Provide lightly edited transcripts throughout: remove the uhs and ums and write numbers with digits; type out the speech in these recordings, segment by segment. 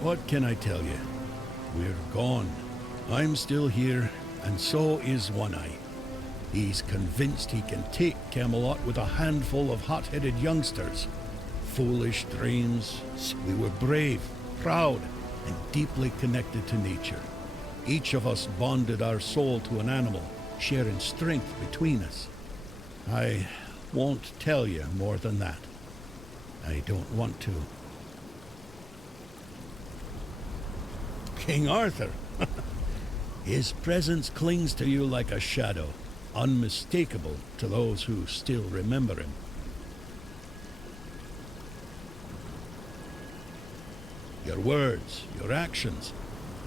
What can I tell you? We're gone. I'm still here, and so is One Eye. He's convinced he can take Camelot with a handful of hot-headed youngsters. Foolish dreams. We were brave, proud, and deeply connected to nature. Each of us bonded our soul to an animal, sharing strength between us. I won't tell you more than that. I don't want to. King Arthur. His presence clings to you like a shadow, unmistakable to those who still remember him. Your words, your actions,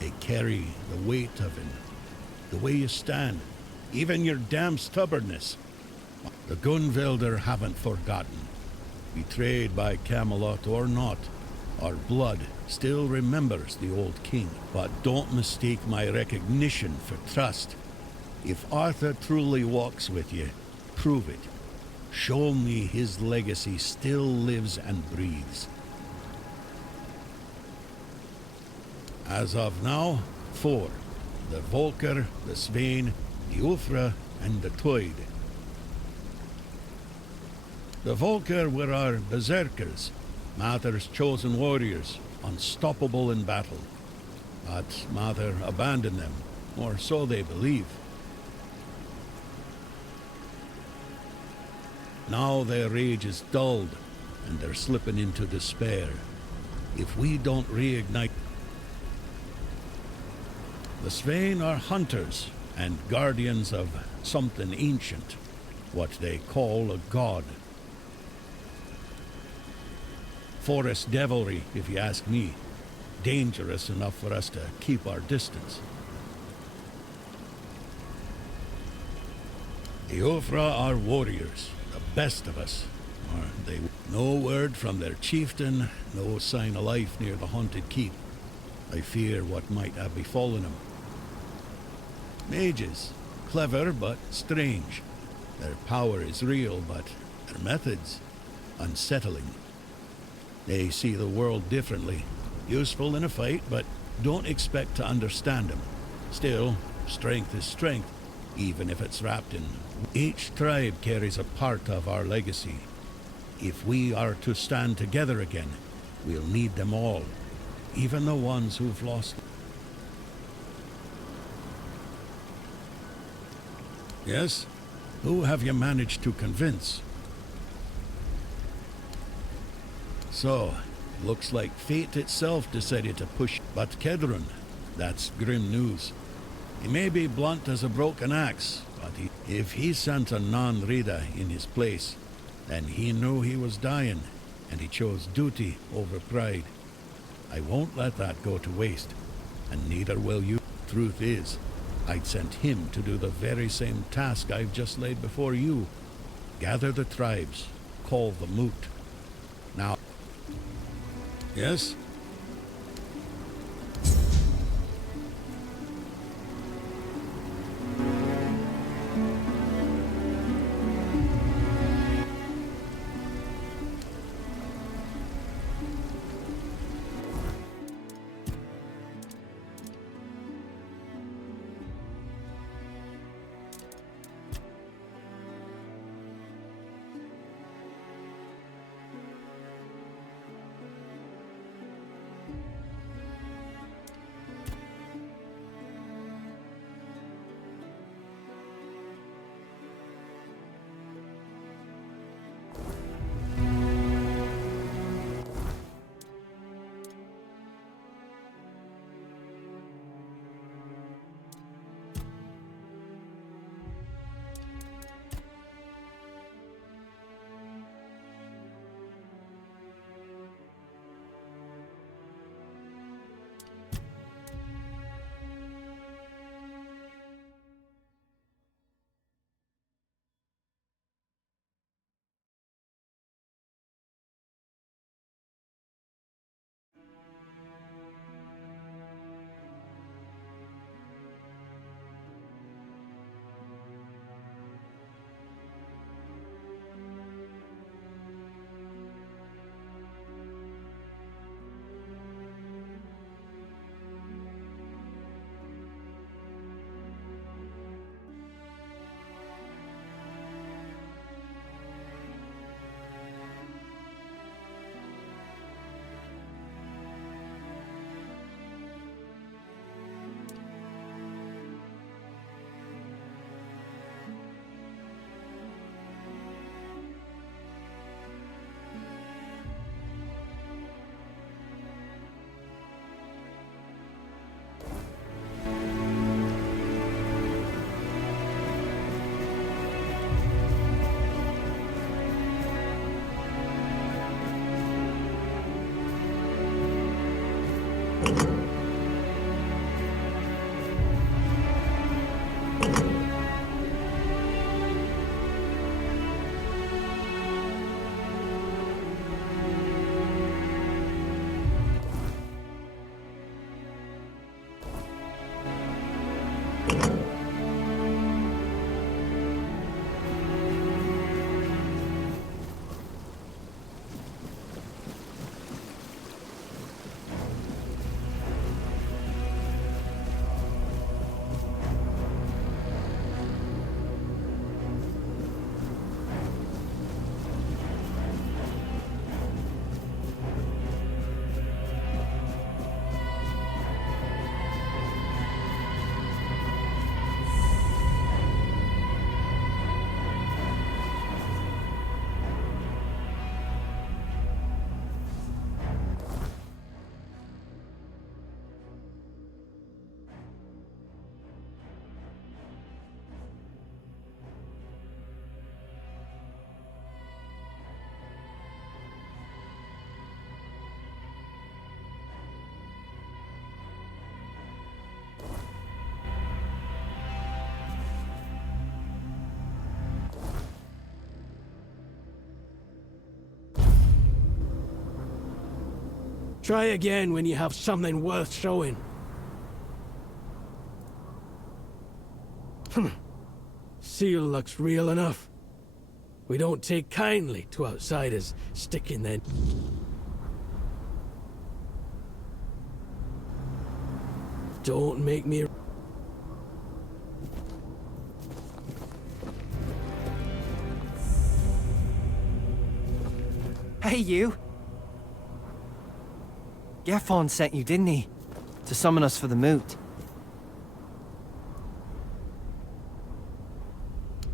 they carry the weight of him. The way you stand, even your damn stubbornness. The Gunvelder haven't forgotten. Betrayed by Camelot or not, our blood still remembers the old king. But don't mistake my recognition for trust. If Arthur truly walks with you, prove it. Show me his legacy still lives and breathes. As of now, 4. The Volker, the Svein, the Ulfra, and the Toyd. The Volker were our berserkers, Mather's chosen warriors, unstoppable in battle. But Mather abandoned them, or so they believe. Now their rage is dulled, and they're slipping into despair. If we don't reignite... The Svein are hunters and guardians of something ancient, what they call a god. Forest devilry, if you ask me. Dangerous enough for us to keep our distance. The Ulfra are warriors, the best of us. No word from their chieftain, no sign of life near the haunted keep. I fear what might have befallen him. Mages, clever but strange. Their power is real, but their methods, unsettling. They see the world differently. Useful in a fight, but don't expect to understand them. Still, strength is strength, even if it's wrapped in... Each tribe carries a part of our legacy. If we are to stand together again, we'll need them all, even the ones who've lost. Yes? Who have you managed to convince? So, looks like fate itself decided to push. But Kedrun, that's grim news. He may be blunt as a broken axe, but if he sent a non-Rida in his place, then he knew he was dying, and he chose duty over pride. I won't let that go to waste, and neither will you. Truth is, I'd sent him to do the very same task I've just laid before you. Gather the tribes, call the moot. Now... Yes? Try again when you have something worth showing. Seal looks real enough. We don't take kindly to outsiders sticking their... Don't make me... Hey, you! Gaffon sent you, didn't he? To summon us for the moot.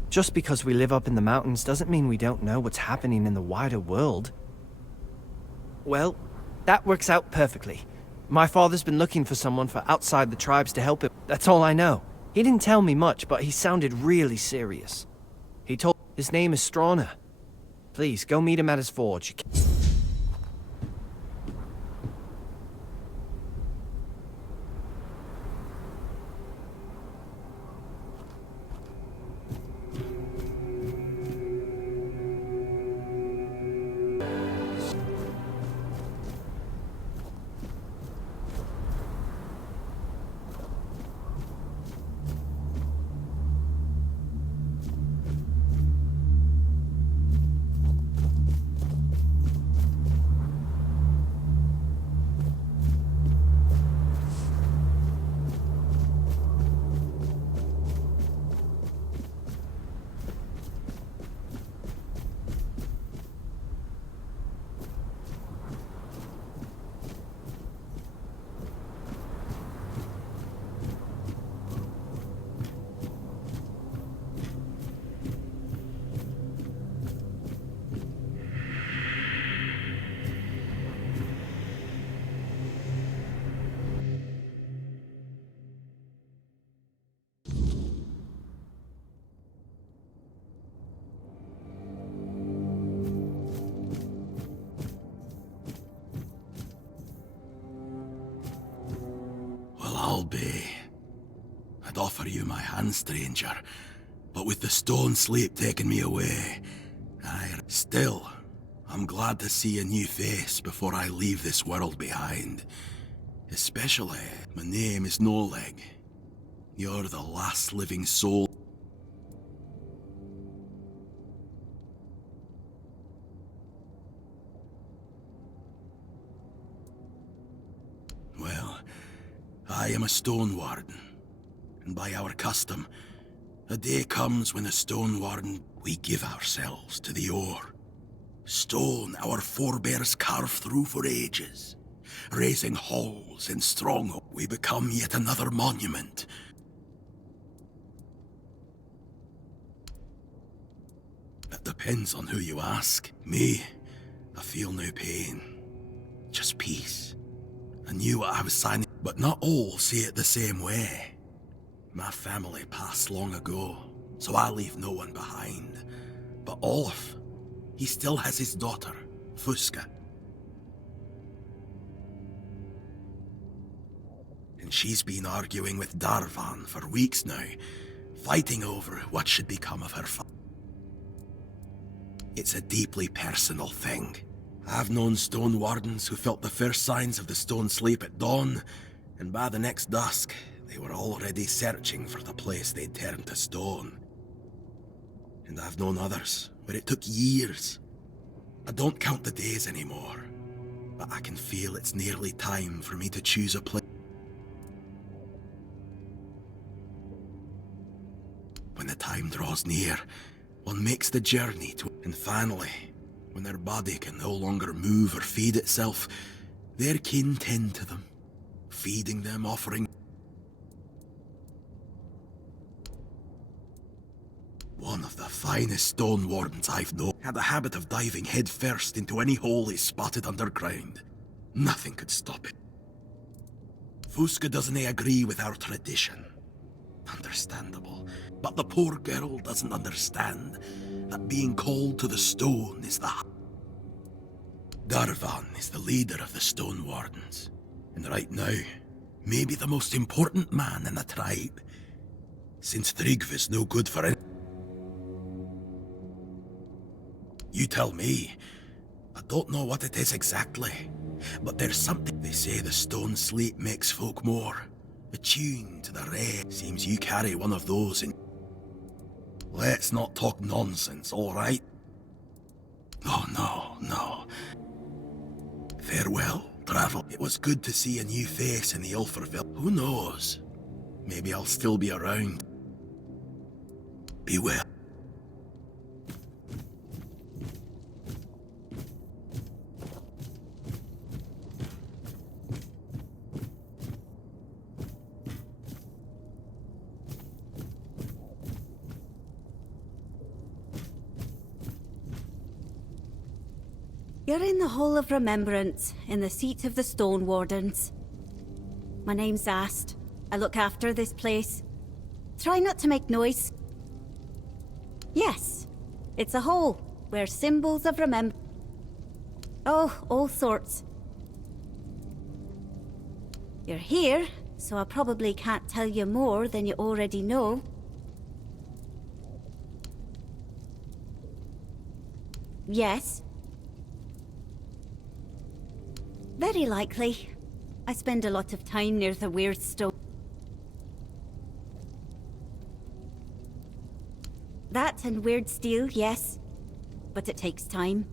Just because we live up in the mountains doesn't mean we don't know what's happening in the wider world. Well, that works out perfectly. My father's been looking for someone for outside the tribes to help him. That's all I know. He didn't tell me much, but he sounded really serious. He told... His name is Strana. Please, go meet him at his forge. I'd offer you my hand, stranger, but with the stone sleep taking me away, still, I'm glad to see a new face before I leave this world behind. Especially, my name is No Leg. You're the last living soul. Well, I am a stone warden, and by our custom, a day comes when a stone warden, we give ourselves to the ore. Stone our forebears carved through for ages, raising halls and strongholds. We become yet another monument. That depends on who you ask. Me, I feel no pain, just peace. I knew what I was signing, but not all see it the same way. My family passed long ago, so I leave no one behind. But Olaf, he still has his daughter, Fuska. And she's been arguing with Darvan for weeks now, fighting over what should become of her father. It's a deeply personal thing. I've known stone wardens who felt the first signs of the stone sleep at dawn, and by the next dusk, they were already searching for the place they'd turned to stone. And I've known others where it took years. I don't count the days anymore, but I can feel it's nearly time for me to choose a place. When the time draws near, one makes the journey to... And finally, when their body can no longer move or feed itself, their kin tend to them, feeding them, offering... One of the finest stone wardens I've known had a habit of diving headfirst into any hole he spotted underground. Nothing could stop it. Fuska doesn't agree with our tradition. Understandable. But the poor girl doesn't understand that being called to the stone is the... Darvan is the leader of the stone wardens. And right now, maybe the most important man in the tribe. Since Tryggva's no good for it. You tell me. I don't know what it is exactly, But there's something they say the stone sleep makes folk more attuned to the red. Seems you carry one of those in. Let's not talk nonsense, all right? Oh, no. Farewell, travel. It was good to see a new face in the Ulferville. Who knows? Maybe I'll still be around. Be well. You're in the Hall of Remembrance, in the seat of the Stone Wardens. My name's Ast. I look after this place. Try not to make noise. Yes, it's a hall where symbols of Oh, all sorts. You're here, so I probably can't tell you more than you already know. Yes. Very likely. I spend a lot of time near the weird stone. That and weird steel, yes. But it takes time.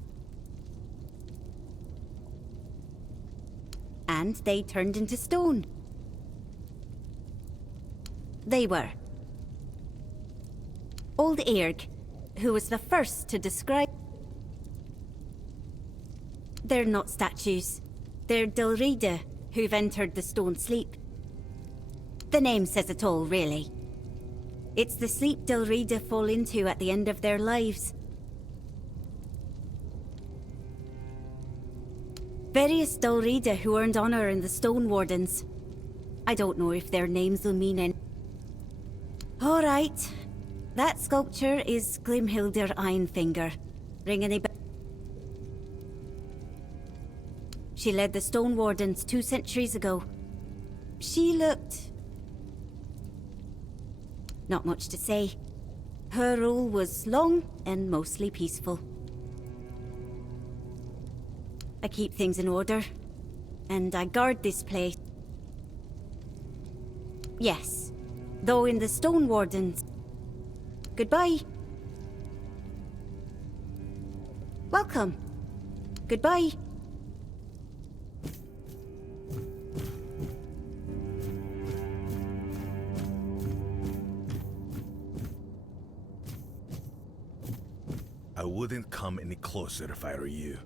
And they turned into stone. They were. Old Eirg, who was the first to describe... They're not statues. They're Dilrida, who've entered the stone sleep. The name says it all, really. It's the sleep Dilrida fall into at the end of their lives. Various Dilrida who earned honor in the Stone Wardens. I don't know if their names will mean anything. All right. That sculpture is Glimhildir Ironfinger. Ring any bell? She led the Stone Wardens 2 centuries ago. She looked... not much to say. Her rule was long and mostly peaceful. I keep things in order, and I guard this place. Yes, though in the Stone Wardens... Goodbye. Welcome. Goodbye. I wouldn't come any closer if I were you.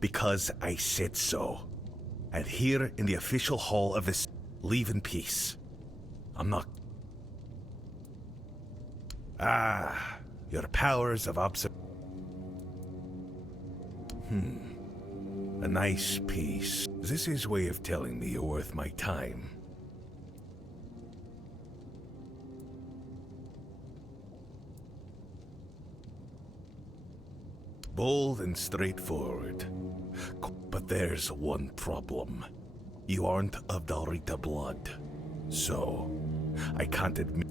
Because I said so. And here in the official hall of this, leave in peace. I'm not... Ah, your powers of a nice piece. Is this his way of telling me you're worth my time? Bold and straightforward. But there's one problem. You aren't of Dalrita blood. So, I can't admit...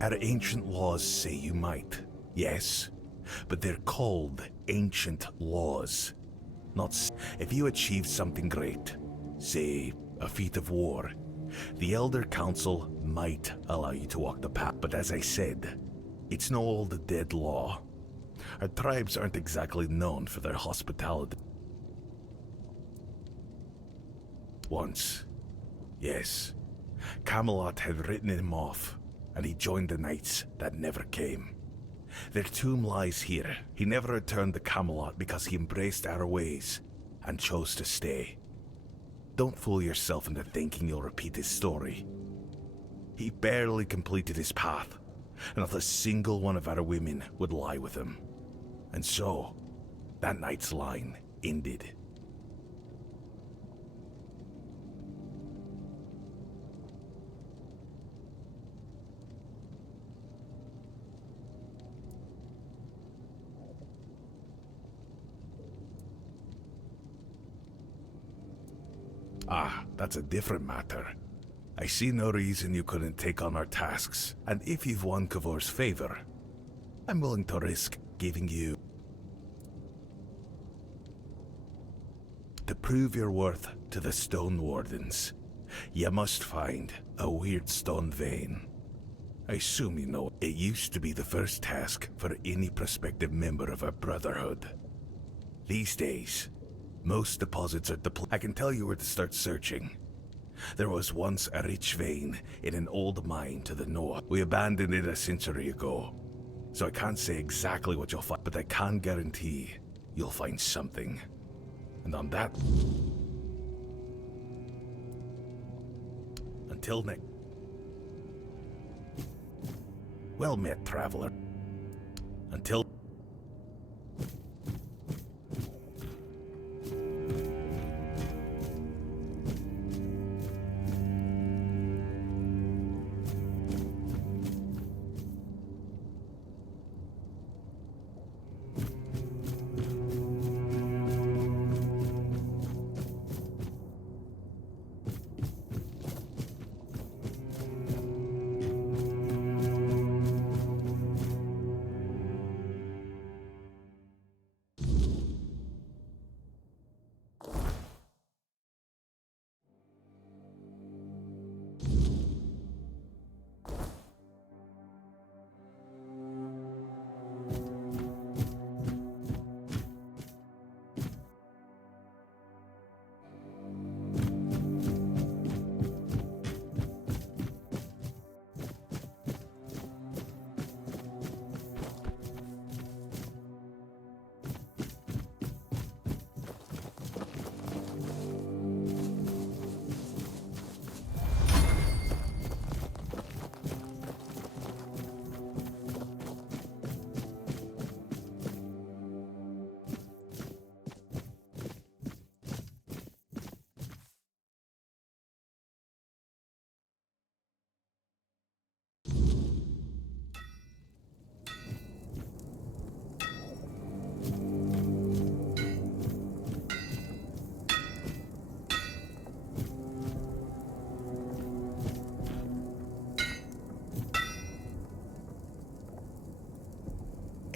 Our ancient laws say you might, yes. But they're called ancient laws. Not if you achieve something great, say, a feat of war, the Elder Council might allow you to walk the path. But as I said, it's no old dead law. Our tribes aren't exactly known for their hospitality. Once, yes, Camelot had written him off, and he joined the knights that never came. Their tomb lies here. He never returned to Camelot because he embraced our ways and chose to stay. Don't fool yourself into thinking you'll repeat his story. He barely completed his path, and not a single one of our women would lie with him. And so, that night's line ended. Ah, that's a different matter. I see no reason you couldn't take on our tasks, and if you've won Kavor's favor, I'm willing to risk giving you. To prove your worth to the Stone Wardens, you must find a weird stone vein. I assume you know it used to be the first task for any prospective member of a brotherhood. These days, most deposits are depleted. I can tell you where to start searching. There was once a rich vein in an old mine to the north. We abandoned it a century ago, so I can't say exactly what you'll find, but I can guarantee you'll find something. And on that... Until next... Well met, traveler. Until...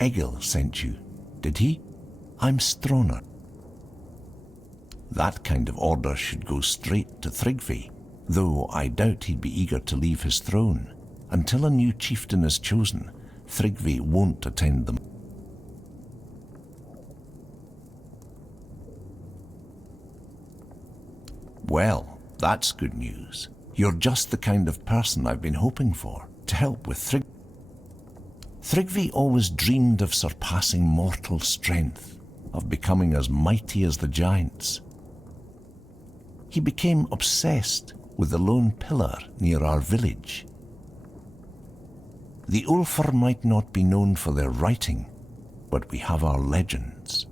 Egil sent you, did he? I'm Stroner. That kind of order should go straight to Tryggvi, though I doubt he'd be eager to leave his throne. Until a new chieftain is chosen, Tryggvi won't attend them. Well, that's good news. You're just the kind of person I've been hoping for, to help with Tryggvi. Tryggvi always dreamed of surpassing mortal strength, of becoming as mighty as the giants. He became obsessed with the lone pillar near our village. The Ulfar might not be known for their writing, but we have our legends.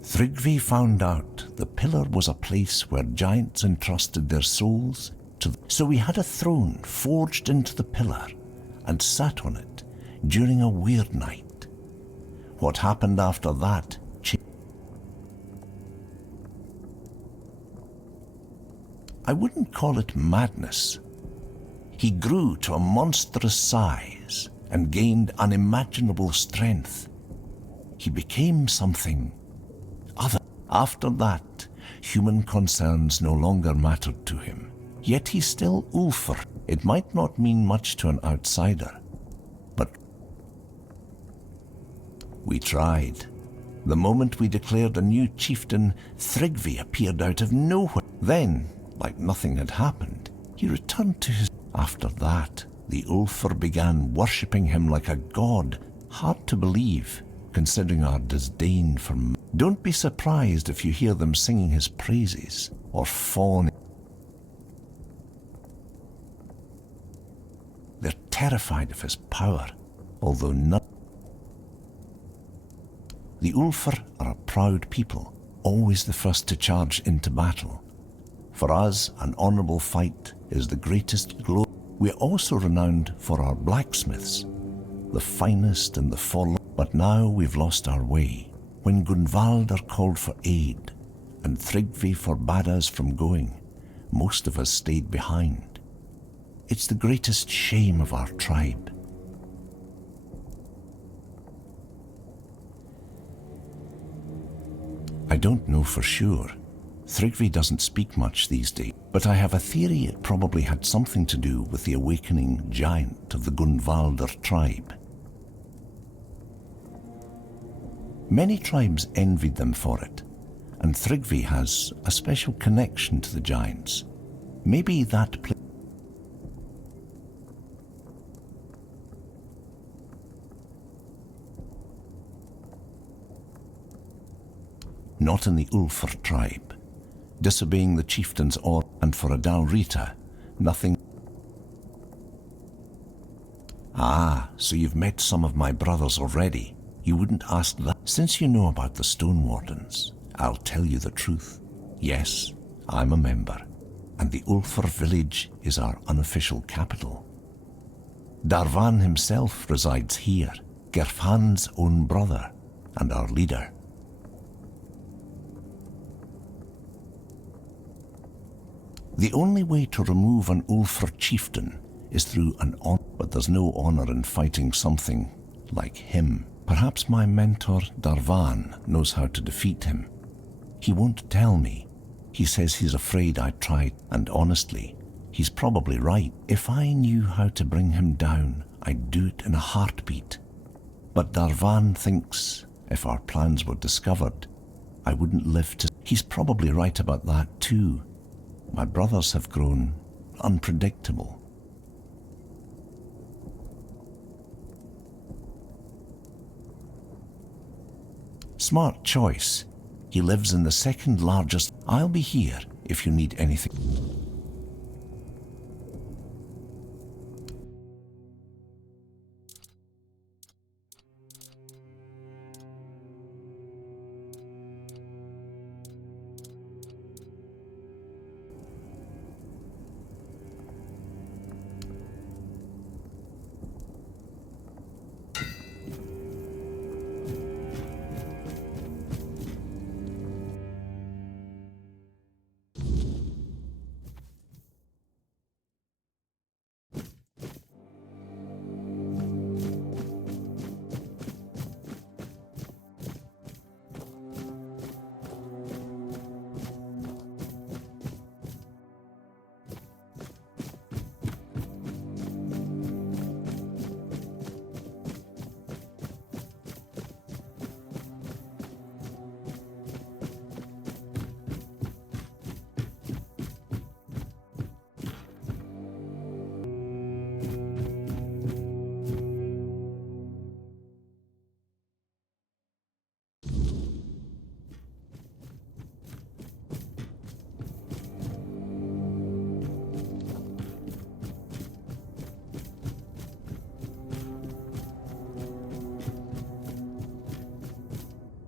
Tryggvi found out the pillar was a place where giants entrusted their souls to them. So we had a throne forged into the pillar and sat on it during a weird night. What happened after that changed. I wouldn't call it madness. He grew to a monstrous size and gained unimaginable strength. He became something other. After that, human concerns no longer mattered to him. Yet he's still Ulfar. It might not mean much to an outsider, but we tried. The moment we declared a new chieftain, Tryggvi appeared out of nowhere. Then, like nothing had happened, he returned to his... After that, the Ulfar began worshipping him like a god. Hard to believe, considering our disdain for... Don't be surprised if you hear them singing his praises, or fawning. They're terrified of his power, although not. The Ulfar are a proud people, always the first to charge into battle. For us, an honourable fight is the greatest glory. We are also renowned for our blacksmiths, the finest in the Fall. But now we've lost our way. When Gunvaldr called for aid, and Tryggvi forbade us from going, most of us stayed behind. It's the greatest shame of our tribe. I don't know for sure. Thrigvi doesn't speak much these days, but I have a theory it probably had something to do with the awakening giant of the Gunvalder tribe. Many tribes envied them for it, and Thrigvi has a special connection to the giants. Maybe that not in the Ulfr tribe, disobeying the chieftain's order, and for a Dalrita, nothing. Ah, so you've met some of my brothers already. You wouldn't ask that. Since you know about the Stone Wardens, I'll tell you the truth. Yes, I'm a member, and the Ulfr village is our unofficial capital. Darvan himself resides here, Gerfan's own brother, and our leader. The only way to remove an Ulfr chieftain is through an honor, but there's no honor in fighting something like him. Perhaps my mentor Darvan knows how to defeat him. He won't tell me. He says he's afraid I tried, and honestly, he's probably right. If I knew how to bring him down, I'd do it in a heartbeat. But Darvan thinks if our plans were discovered, I wouldn't live to... He's probably right about that too. My brothers have grown unpredictable. Smart choice. He lives in the second largest. I'll be here if you need anything.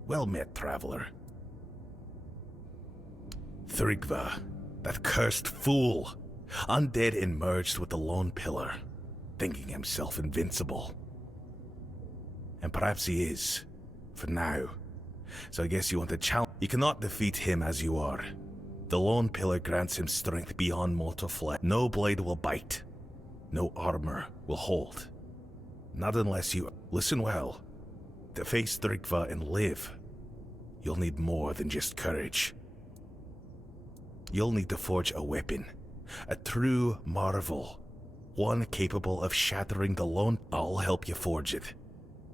Well met, traveler. Thrigva, that cursed fool, undead and merged with the lone pillar, thinking himself invincible. And perhaps he is, for now. So I guess you want to challenge. You cannot defeat him as you are. The lone pillar grants him strength beyond mortal flesh. No blade will bite. No armor will hold. Not unless you listen well. To face Thrigva and live, you'll need more than just courage. You'll need to forge a weapon, a true marvel, one capable of shattering the lone. I'll help you forge it,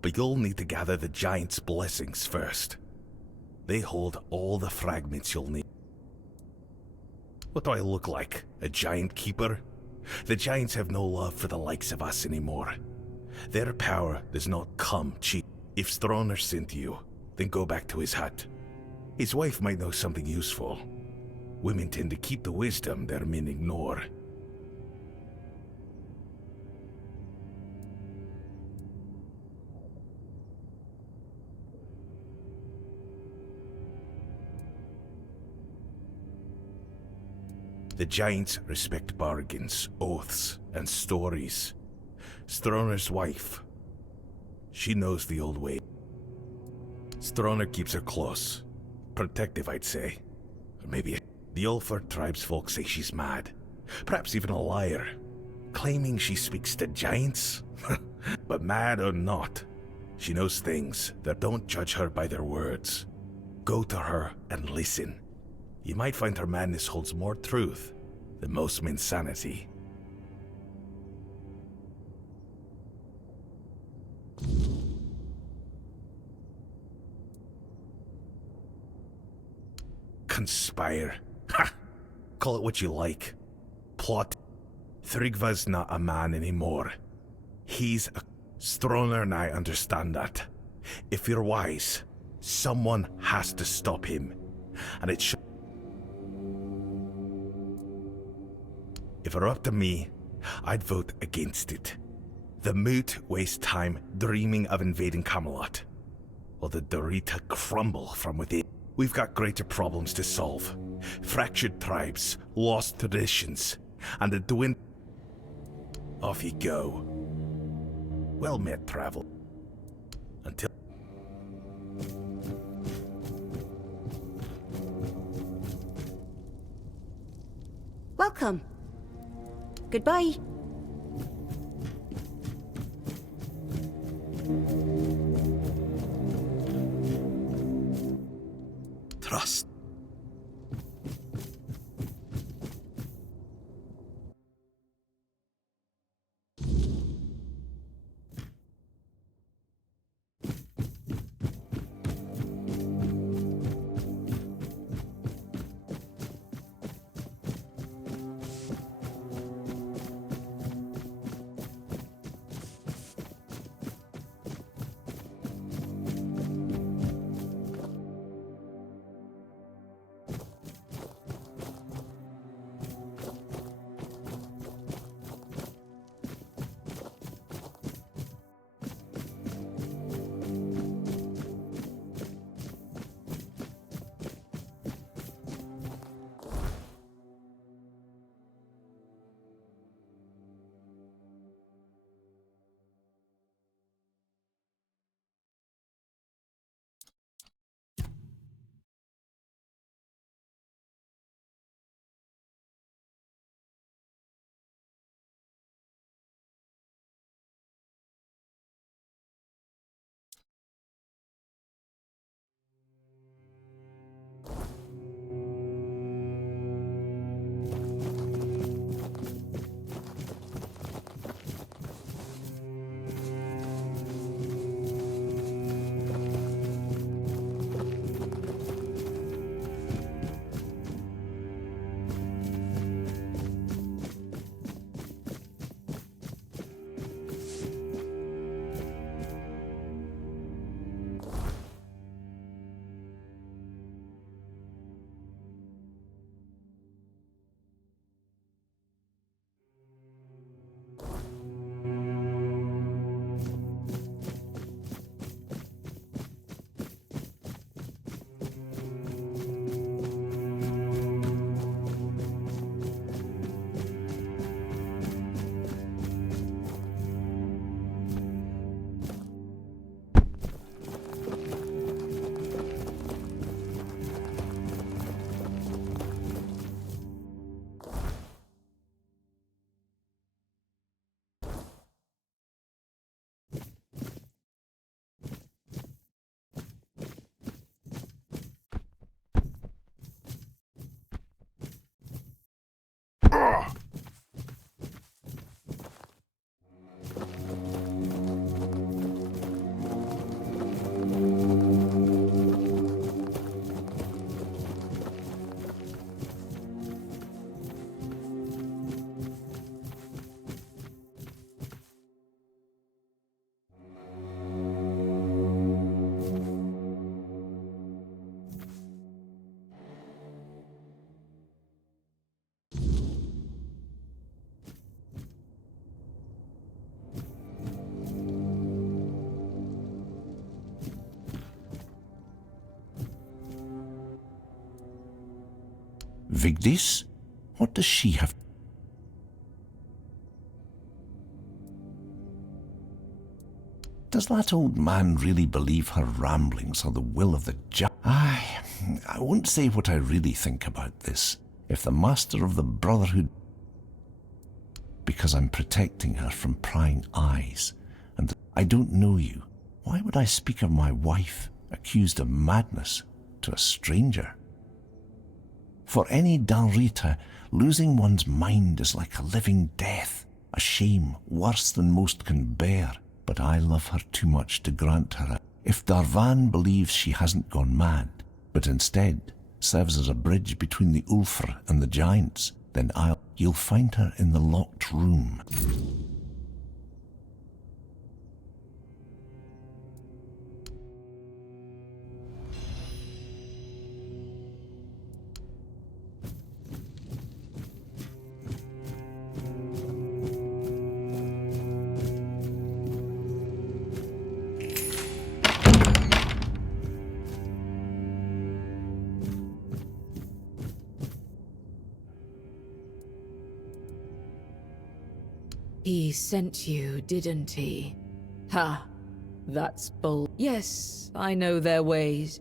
but you'll need to gather the giant's blessings first. They hold all the fragments you'll need. What do I look like, a giant keeper? The giants have no love for the likes of us anymore. Their power does not come cheap. If Stroner sent you, then go back to his hut. His wife might know something useful. Women tend to keep the wisdom their men ignore. The giants respect bargains, oaths, and stories. Stroner's wife, she knows the old way. Stroner keeps her close. Protective, I'd say. Or maybe the Ulfr tribesfolk say she's mad. Perhaps even a liar. Claiming she speaks to giants? But mad or not, she knows things that don't judge her by their words. Go to her and listen. You might find her madness holds more truth than most men's sanity. Conspire. Ha! Call it what you like. Plot. Thrygva's not a man anymore. He's a Stroner and I understand that. If you're wise, someone has to stop him. And it should. If it were up to me, I'd vote against it. The moot waste time dreaming of invading Camelot, while the Dorita crumble from within. We've got greater problems to solve. Fractured tribes, lost traditions, and the dwindle. Off you go. Well met, travel. Until... Welcome. Goodbye. Trust. Vigdis? What does she have? Does that old man really believe her ramblings are the will of the I won't say what I really think about this. If the master of the Brotherhood... Because I'm protecting her from prying eyes, and I don't know you. Why would I speak of my wife, accused of madness, to a stranger. For any Dalrita, losing one's mind is like a living death, a shame worse than most can bear. But I love her too much to grant her. If Darvan believes she hasn't gone mad, but instead serves as a bridge between the Ulfr and the giants, then you'll find her in the locked room. He sent you, didn't he? Ha! That's bold. Yes, I know their ways.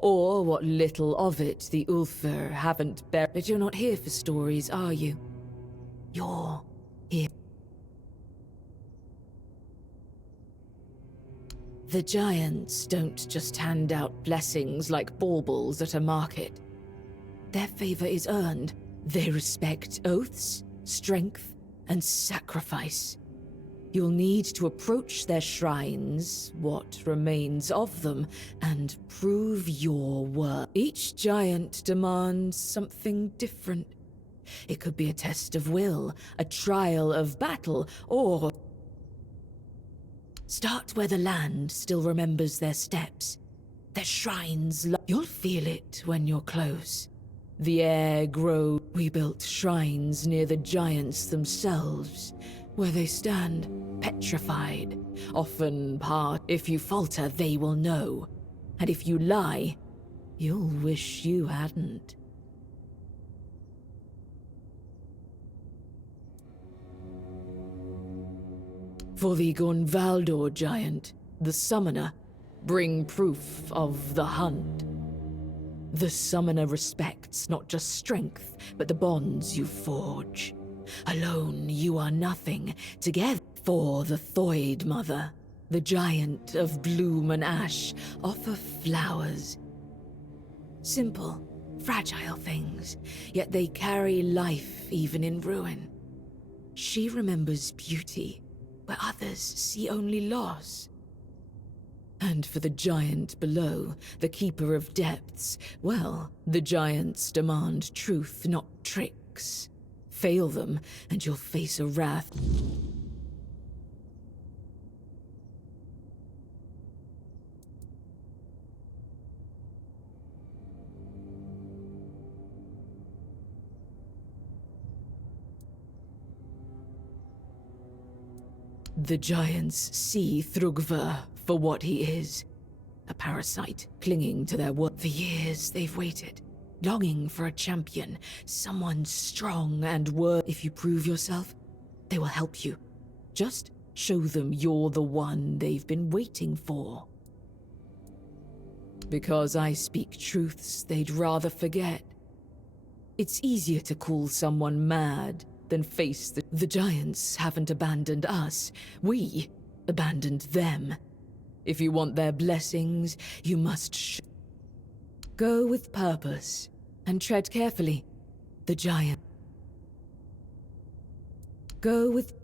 Or what little of it the Ulfr haven't buried. But you're not here for stories, are you? You're here. The giants don't just hand out blessings like baubles at a market. Their favor is earned. They respect oaths, strength, and sacrifice. You'll need to approach their shrines, what remains of them, and prove your worth. Each giant demands something different. It could be a test of will, a trial of battle, or... Start where the land still remembers their steps. Their shrines... You'll feel it when you're close. The air grows. We built shrines near the giants themselves, where they stand, petrified, often part. If you falter, they will know. And if you lie, you'll wish you hadn't. For the Gonvaldor giant, the summoner, bring proof of the hunt. The summoner respects not just strength, but the bonds you forge. Alone you are nothing, together. For the Thoid Mother, the giant of bloom and ash, offer flowers. Simple, fragile things, yet they carry life even in ruin. She remembers beauty, where others see only loss. And for the giant below, the keeper of depths, well, the giants demand truth, not tricks. Fail them, and you'll face a wrath. The giants see Thrugva for what he is. A parasite clinging to their work. For years they've waited, longing for a champion, someone strong and worthy. If you prove yourself, they will help you. Just show them you're the one they've been waiting for. Because I speak truths they'd rather forget. It's easier to call someone mad than face the giants haven't abandoned us. We abandoned them. If you want their blessings, you must go with purpose and tread carefully. The giant. Go with...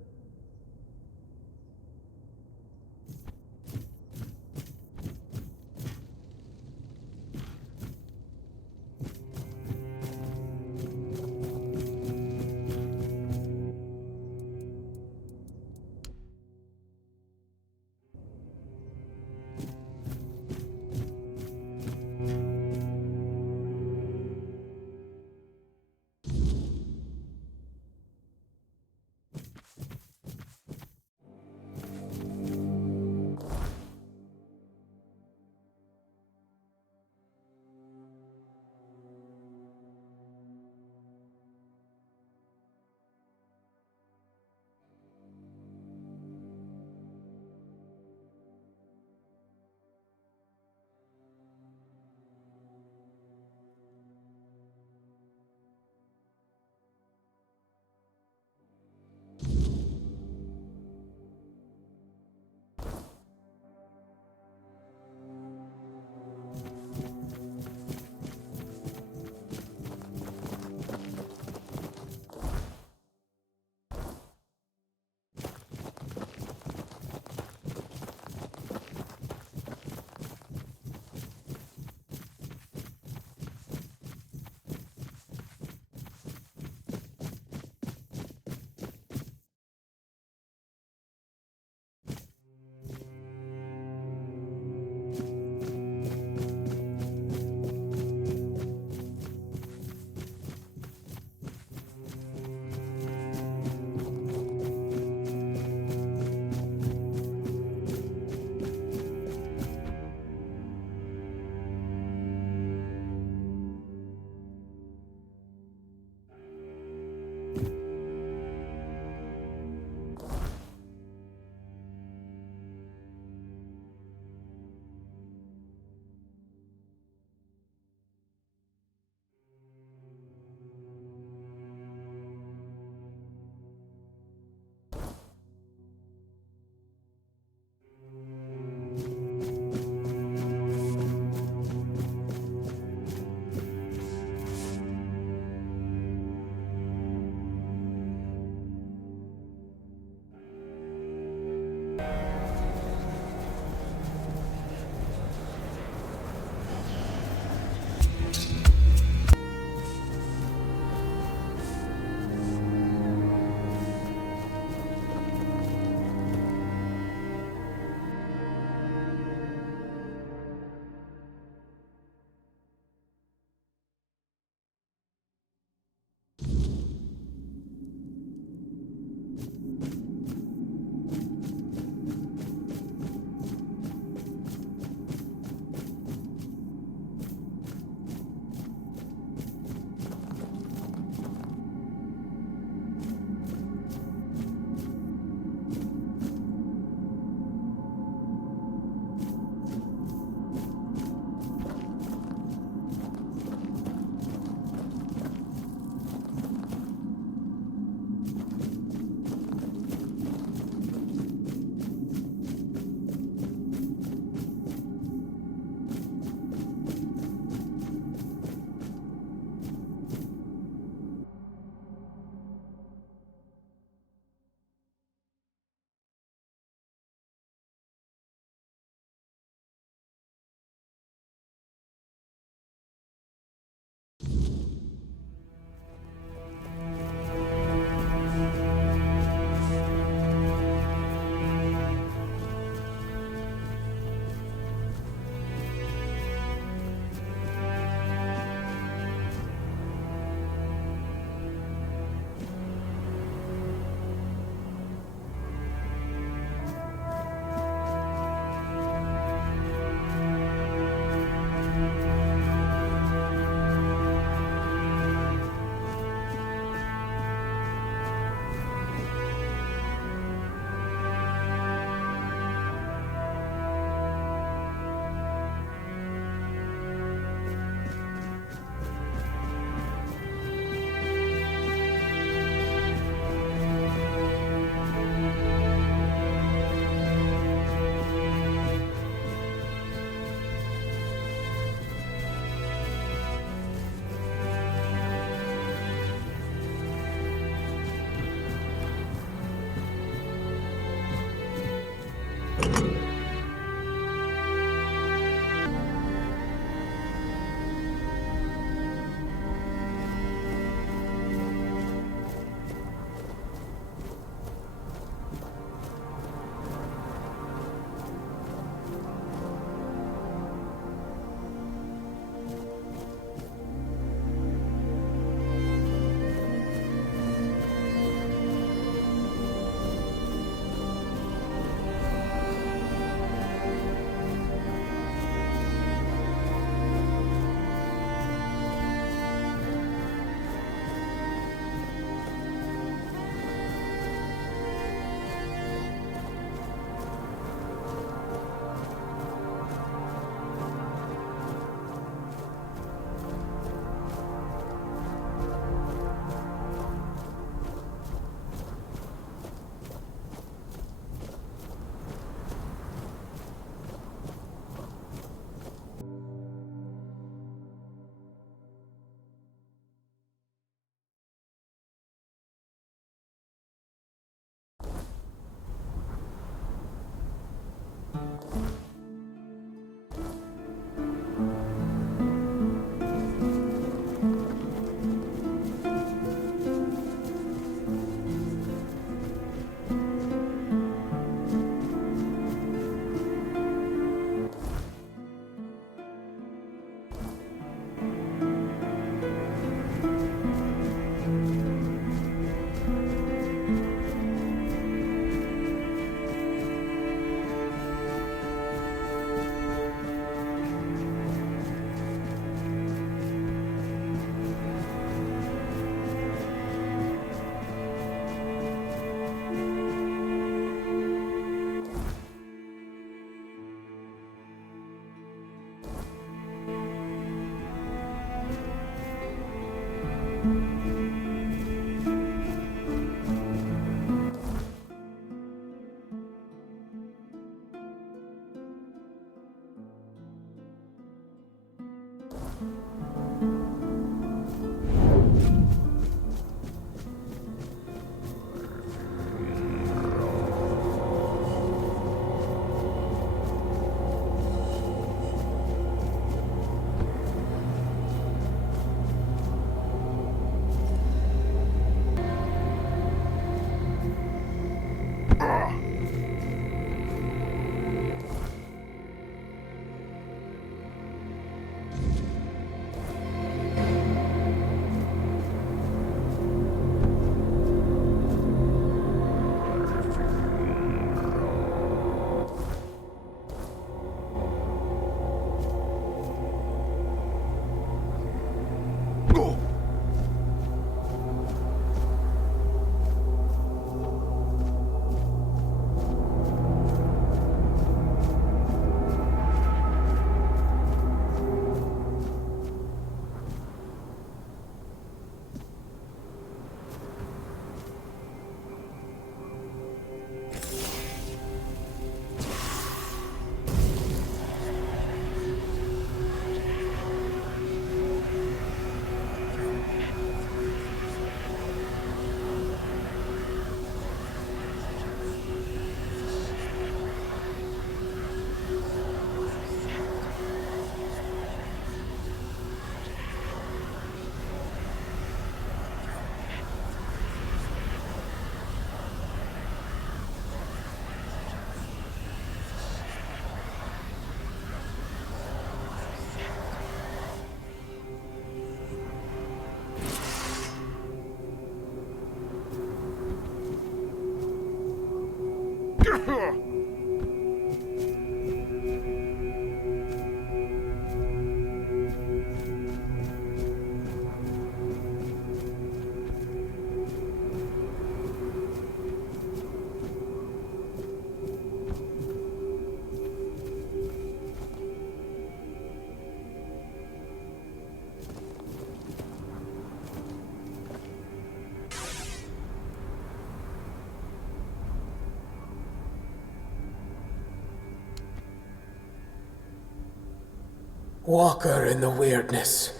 Walker in the weirdness,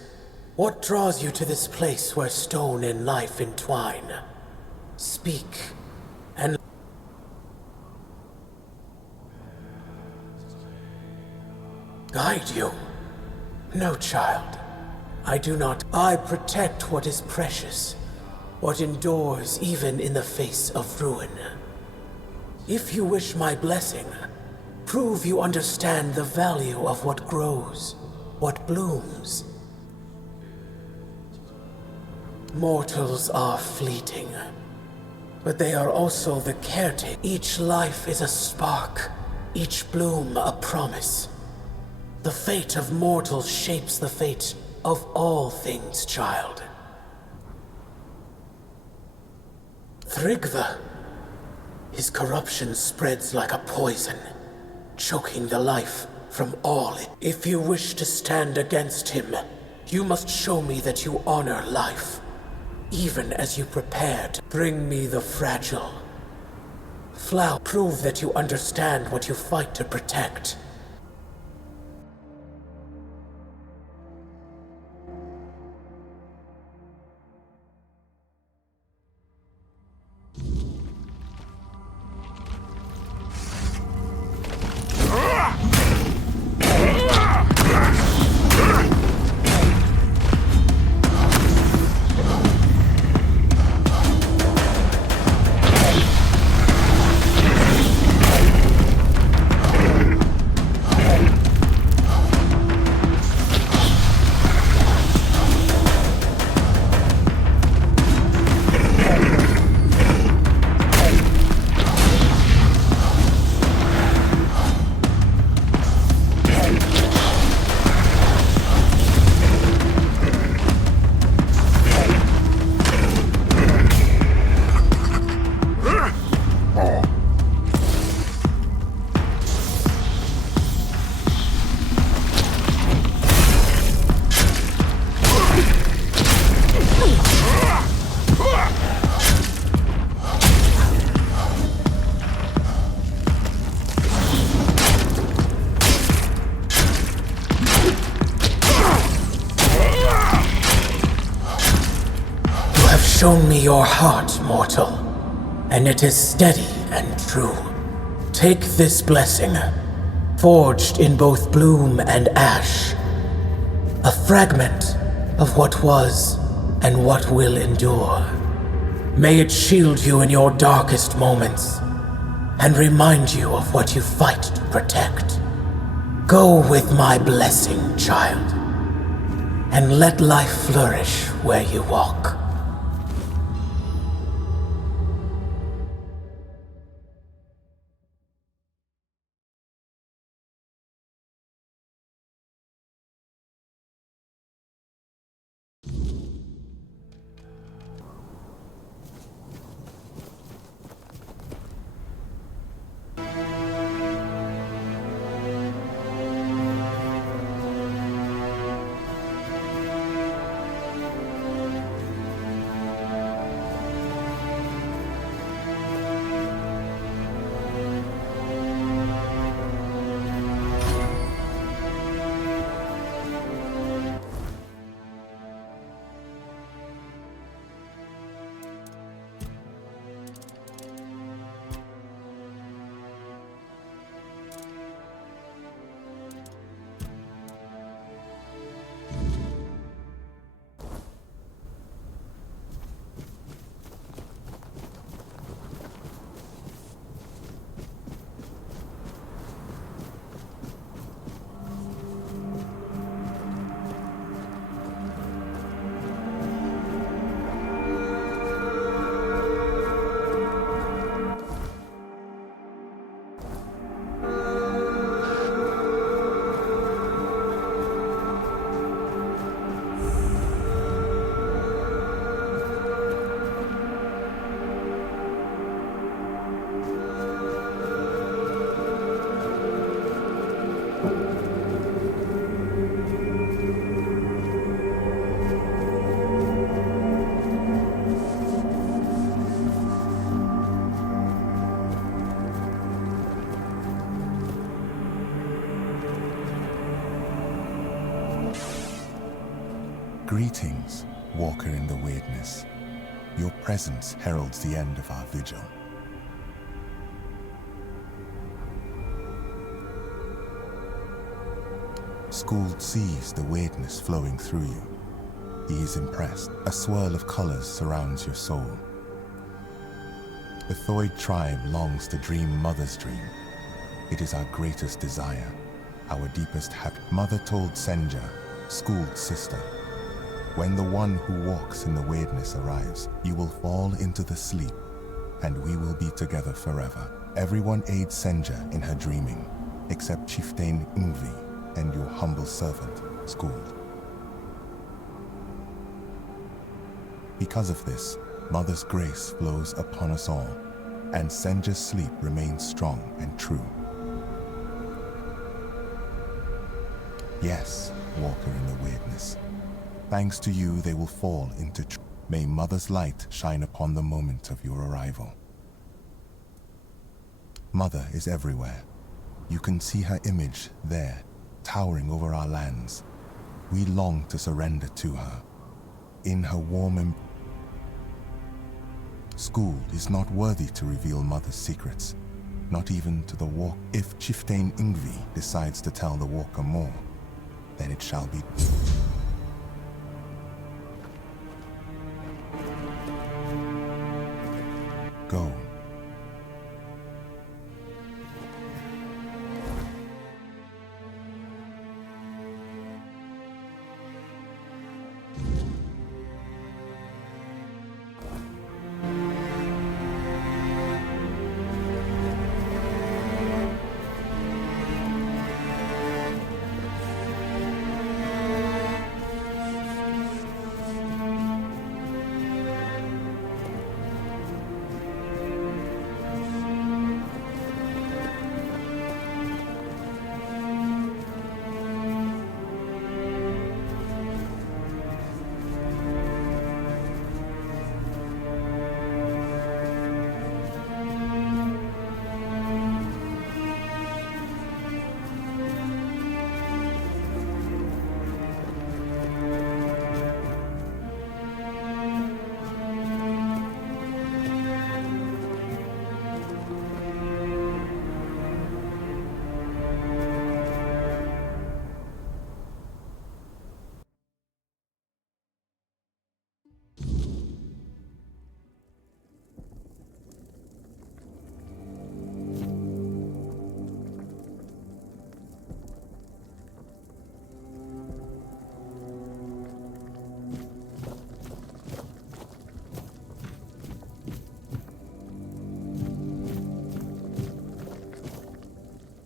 what draws you to this place where stone and life entwine? Speak, and guide you? No, child. I do not. I protect what is precious, what endures even in the face of ruin. If you wish my blessing, prove you understand the value of what grows, what blooms. Mortals are fleeting, but they are also the caretaker. Each life is a spark, each bloom a promise. The fate of mortals shapes the fate of all things, child. Thrigva. His corruption spreads like a poison, choking the life from all it. If you wish to stand against him, you must show me that you honor life, even as you prepare to bring me the fragile. Flower, prove that you understand what you fight to protect. shown me your heart, mortal, and it is steady and true. Take this blessing, forged in both bloom and ash, a fragment of what was and what will endure. May it shield you in your darkest moments and remind you of what you fight to protect. Go with my blessing, child, and let life flourish where you walk. Greetings, walker in the weirdness. Your presence heralds the end of our vigil. Skuld sees the weirdness flowing through you. He is impressed. A swirl of colors surrounds your soul. The Thoid tribe longs to dream Mother's dream. It is our greatest desire, our deepest happiness. Mother told Senja, Skuld's sister, when the one who walks in the weirdness arrives, you will fall into the sleep, and we will be together forever. Everyone aids Senja in her dreaming, except Chieftain Ingvi and your humble servant, Skuld. Because of this, Mother's grace flows upon us all, and Senja's sleep remains strong and true. Yes, walker in the weirdness. Thanks to you, they will fall into truth. May Mother's light shine upon the moment of your arrival. Mother is everywhere. You can see her image there, towering over our lands. We long to surrender to her. In her warm embrace. Skuld is not worthy to reveal Mother's secrets, not even to the walk. If Chieftain Ingvi decides to tell the walker more, then it shall be. Go.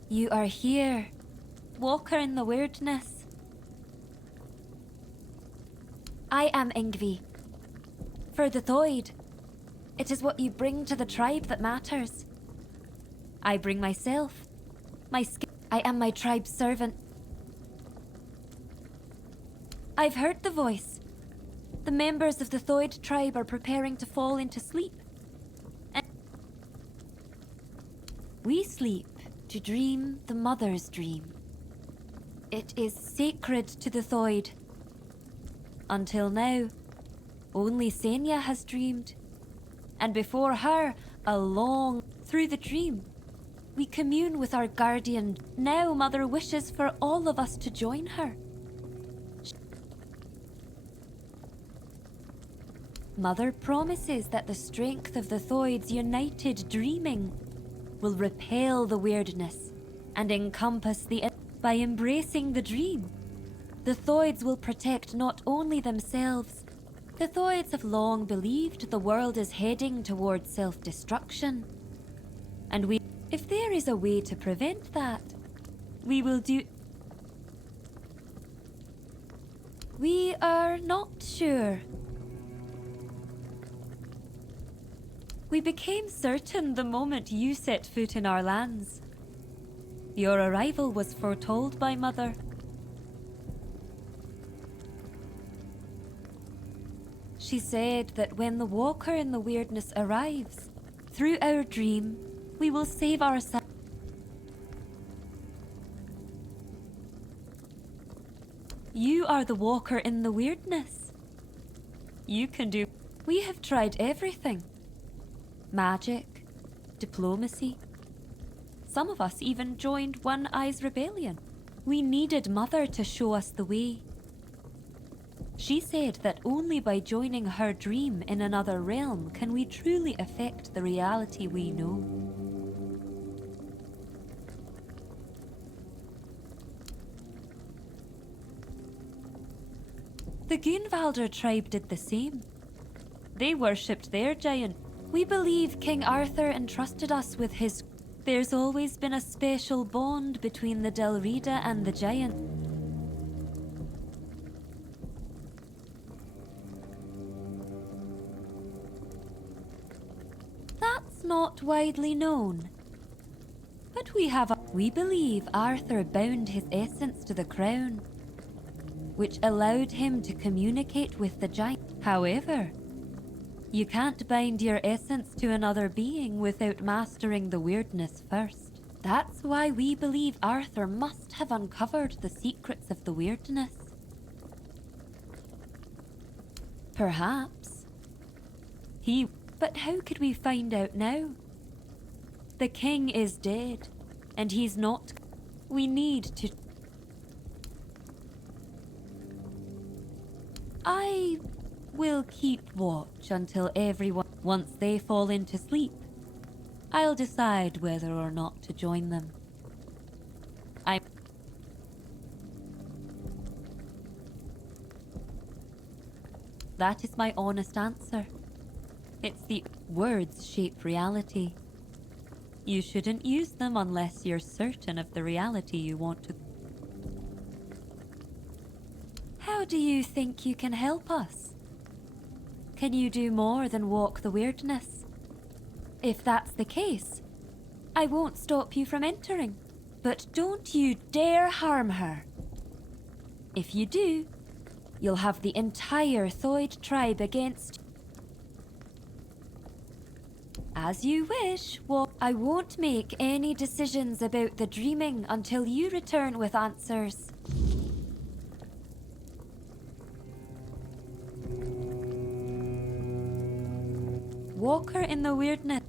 You are here, walker in the weirdness. I am Ingvi. For the Thoid, it is what you bring to the tribe that matters. I bring myself, my skill. I am my tribe's servant. I've heard the voice. The members of the Thoid tribe are preparing to fall into sleep. And we sleep to dream the mother's dream. It is sacred to the Thoid. Until now, only Senya has dreamed. And before her, through the dream, we commune with our guardian. Now Mother wishes for all of us to join her. Mother promises that the strength of the Thoid's united dreaming will repel the weirdness and encompass by embracing the dream. The Thoids will protect not only themselves. The Thoids have long believed the world is heading towards self-destruction. And if there is a way to prevent that, we will do. We are not sure. We became certain the moment you set foot in our lands. Your arrival was foretold by Mother. She said that when the walker in the weirdness arrives, through our dream, we will save ourselves. You are the walker in the weirdness. You can do. We have tried everything. Magic, diplomacy. Some of us even joined One Eye's rebellion. We needed Mother to show us the way. She said that only by joining her dream in another realm can we truly affect the reality we know. The Gunvalder tribe did the same. They worshipped their giant. We believe King Arthur entrusted us with his. There's always been a special bond between the Delrida and the giant. That's not widely known. But we believe Arthur bound his essence to the crown, which allowed him to communicate with the giant. However, you can't bind your essence to another being without mastering the weirdness first. That's why we believe Arthur must have uncovered the secrets of the weirdness. Perhaps. But how could we find out now? The king is dead, and he's not. We need to. I will keep watch until everyone. Once they fall into sleep, I'll decide whether or not to join them. That is my honest answer. It's the words shape reality. You shouldn't use them unless you're certain of the reality you want to. How do you think you can help us? Can you do more than walk the weirdness? If that's the case, I won't stop you from entering. But don't you dare harm her. If you do, you'll have the entire Thoid tribe against you. As you wish, I won't make any decisions about the dreaming until you return with answers. Walker in the weirdness.